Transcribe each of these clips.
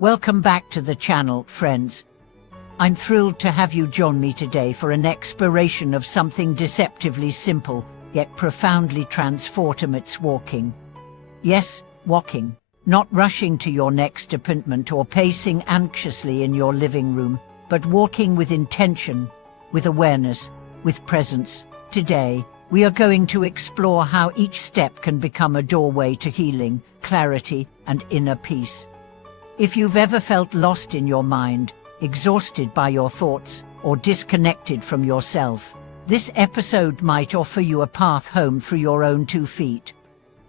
Welcome back to the channel, friends. I'm thrilled to have you join me today for an exploration of something deceptively simple, yet profoundly transformative. It's walking. Yes, walking. Not rushing to your next appointment or pacing anxiously in your living room, but walking with intention, with awareness, with presence. Today, we are going to explore how each step can become a doorway to healing, clarity, and inner peace. If you've ever felt lost in your mind, exhausted by your thoughts, or disconnected from yourself, this episode might offer you a path home through your own 2 feet.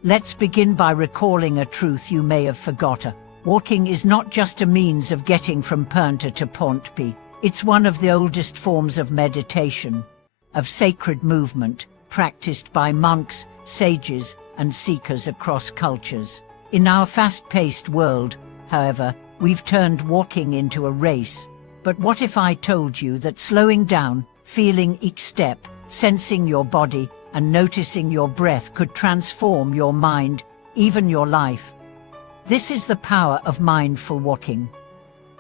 Let's begin by recalling a truth you may have forgotten. Walking is not just a means of getting from point A to point B. It's one of the oldest forms of meditation, of sacred movement, practiced by monks, sages, and seekers across cultures. In our fast-paced world, however, we've turned walking into a race. But what if I told you that slowing down, feeling each step, sensing your body, and noticing your breath could transform your mind, even your life? This is the power of mindful walking.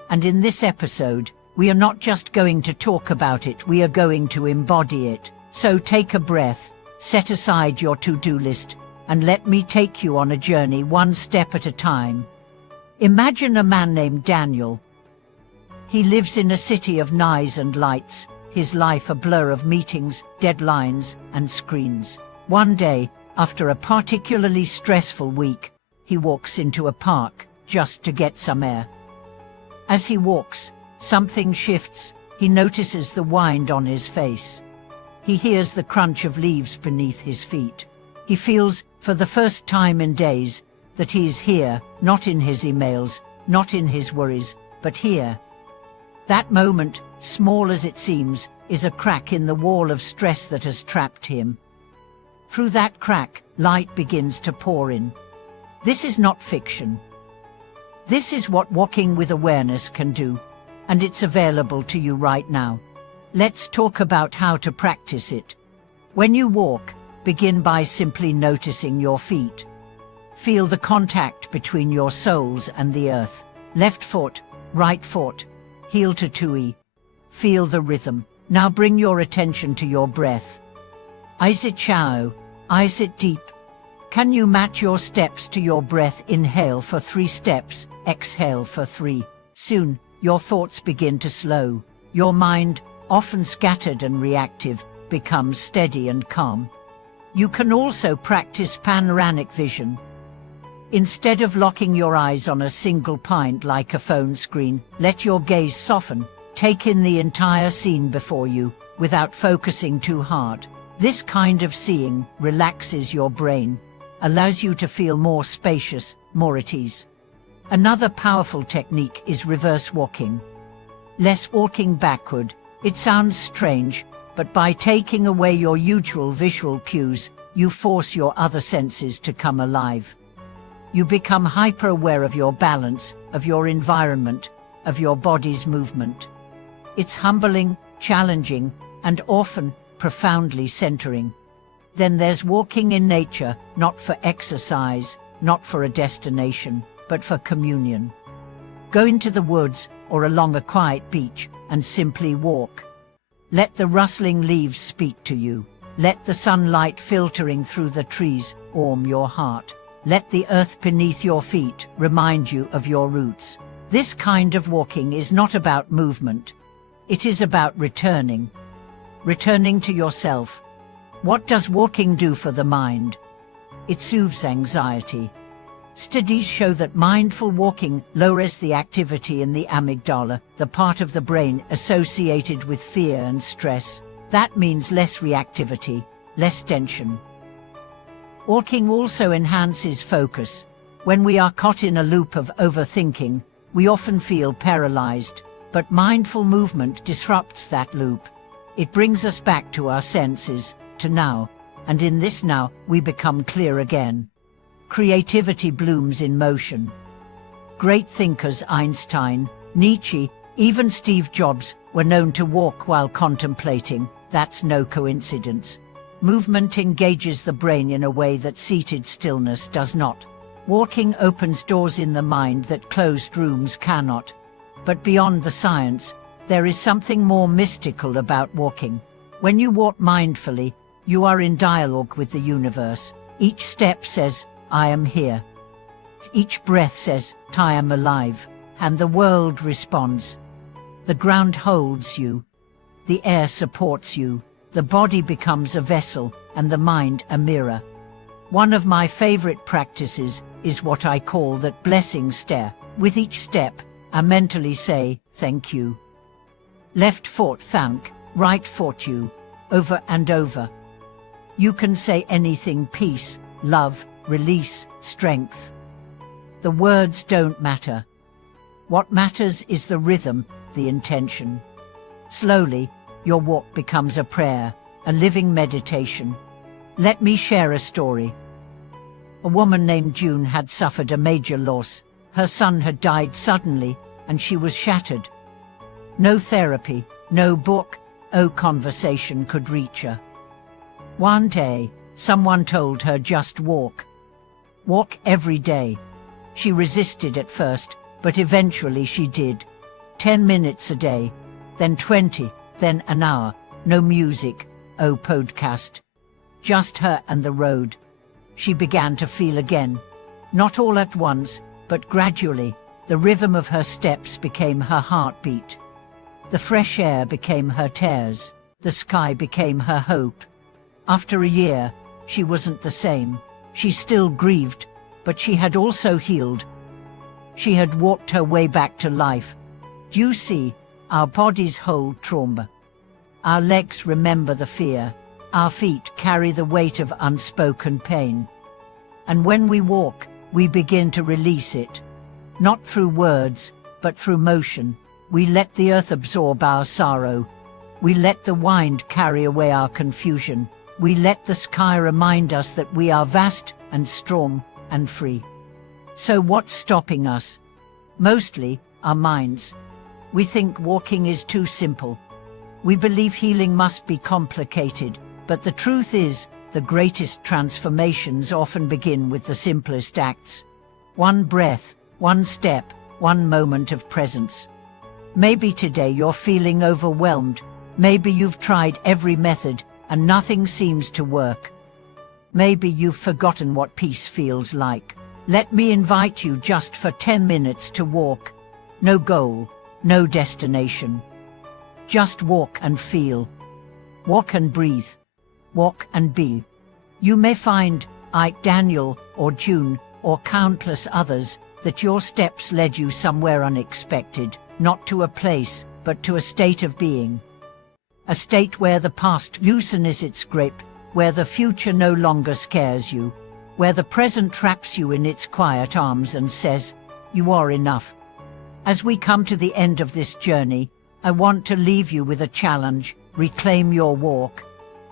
And in this episode, we are not just going to talk about it, we are going to embody it. So take a breath, set aside your to-do list, and let me take you on a journey 1 step at a time. Imagine a man named Daniel. He lives in a city of noise and lights, his life a blur of meetings, deadlines, and screens. One day, after a particularly stressful week, he walks into a park, just to get some air. As he walks, something shifts. He notices the wind on his face. He hears the crunch of leaves beneath his feet. He feels, for the first time in days, that he is here, not in his emails, not in his worries, but here. That moment, small as it seems, is a crack in the wall of stress that has trapped him. Through that crack, light begins to pour in. This is not fiction. This is what walking with awareness can do, and it's available to you right now. Let's talk about how to practice it. When you walk, begin by simply noticing your feet. Feel the contact between your soles and the earth. Left foot, right foot, heel to toe. Feel the rhythm. Now bring your attention to your breath. Is it shallow? Is it deep? Can you match your steps to your breath? Inhale for 3 steps, exhale for 3. Soon, your thoughts begin to slow. Your mind, often scattered and reactive, becomes steady and calm. You can also practice panoramic vision. Instead of locking your eyes on a single point like a phone screen, let your gaze soften. Take in the entire scene before you, without focusing too hard. This kind of seeing relaxes your brain, allows you to feel more spacious, more at ease. Another powerful technique is reverse walking. Less walking backward. It sounds strange, but by taking away your usual visual cues, you force your other senses to come alive. You become hyper-aware of your balance, of your environment, of your body's movement. It's humbling, challenging, and often profoundly centering. Then there's walking in nature, not for exercise, not for a destination, but for communion. Go into the woods or along a quiet beach and simply walk. Let the rustling leaves speak to you. Let the sunlight filtering through the trees warm your heart. Let the earth beneath your feet remind you of your roots. This kind of walking is not about movement. It is about returning to yourself. What does walking do for the mind? It soothes anxiety. Studies show that mindful walking lowers the activity in the amygdala, the part of the brain associated with fear and stress. That means less reactivity, less tension. Walking also enhances focus. When we are caught in a loop of overthinking, we often feel paralyzed, but mindful movement disrupts that loop. It brings us back to our senses, to now, and in this now, we become clear again. Creativity blooms in motion. Great thinkers Einstein, Nietzsche, even Steve Jobs were known to walk while contemplating. That's no coincidence. Movement engages the brain in a way that seated stillness does not. Walking opens doors in the mind that closed rooms cannot. But beyond the science, there is something more mystical about walking. When you walk mindfully, you are in dialogue with the universe. Each step says, I am here. Each breath says, I am alive. And the world responds. The ground holds you. The air supports you. The body becomes a vessel, and the mind a mirror. One of my favorite practices is what I call that blessing stare. With each step, I mentally say, thank you. Left foot thank, right foot you, over and over. You can say anything: peace, love, release, strength. The words don't matter. What matters is the rhythm, the intention. Slowly, your walk becomes a prayer, a living meditation. Let me share a story. A woman named June had suffered a major loss. Her son had died suddenly, and she was shattered. No therapy, no book, no conversation could reach her. One day, someone told her just walk. Walk every day. She resisted at first, but eventually she did. 10 minutes a day, then 20, then an hour. No music, no podcast. Just her and the road. She began to feel again. Not all at once, but gradually. The rhythm of her steps became her heartbeat. The fresh air became her tears. The sky became her hope. After a year, she wasn't the same. She still grieved, but she had also healed. She had walked her way back to life. Do you see? Our bodies hold trauma. Our legs remember the fear. Our feet carry the weight of unspoken pain. And when we walk, we begin to release it. Not through words, but through motion. We let the earth absorb our sorrow. We let the wind carry away our confusion. We let the sky remind us that we are vast and strong and free. So what's stopping us? Mostly, our minds. We think walking is too simple. We believe healing must be complicated, but the truth is, the greatest transformations often begin with the simplest acts. One breath, one step, one moment of presence. Maybe today you're feeling overwhelmed. Maybe you've tried every method and nothing seems to work. Maybe you've forgotten what peace feels like. Let me invite you just for 10 minutes to walk. No goal, no destination. Just walk and feel. Walk and breathe. Walk and be. You may find, like Daniel or June or countless others, that your steps led you somewhere unexpected, not to a place, but to a state of being. A state where the past loosens its grip, where the future no longer scares you, where the present traps you in its quiet arms and says, you are enough. As we come to the end of this journey, I want to leave you with a challenge. Reclaim your walk.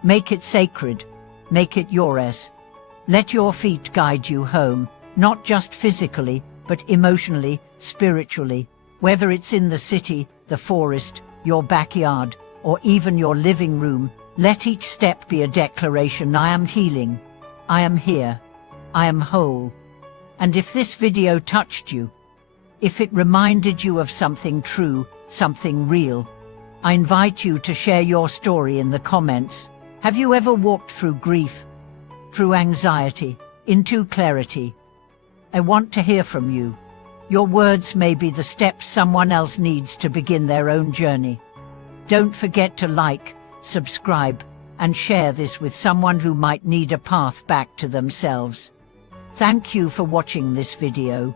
Make it sacred. Make it yours. Let your feet guide you home, not just physically, but emotionally, spiritually. Whether it's in the city, the forest, your backyard, or even your living room, let each step be a declaration: I am healing. I am here. I am whole. And if this video touched you, if it reminded you of something true, something real, I invite you to share your story in the comments. Have you ever walked through grief, through anxiety, into clarity? I want to hear from you. Your words may be the steps someone else needs to begin their own journey. Don't forget to like, subscribe, and share this with someone who might need a path back to themselves. Thank you for watching this video.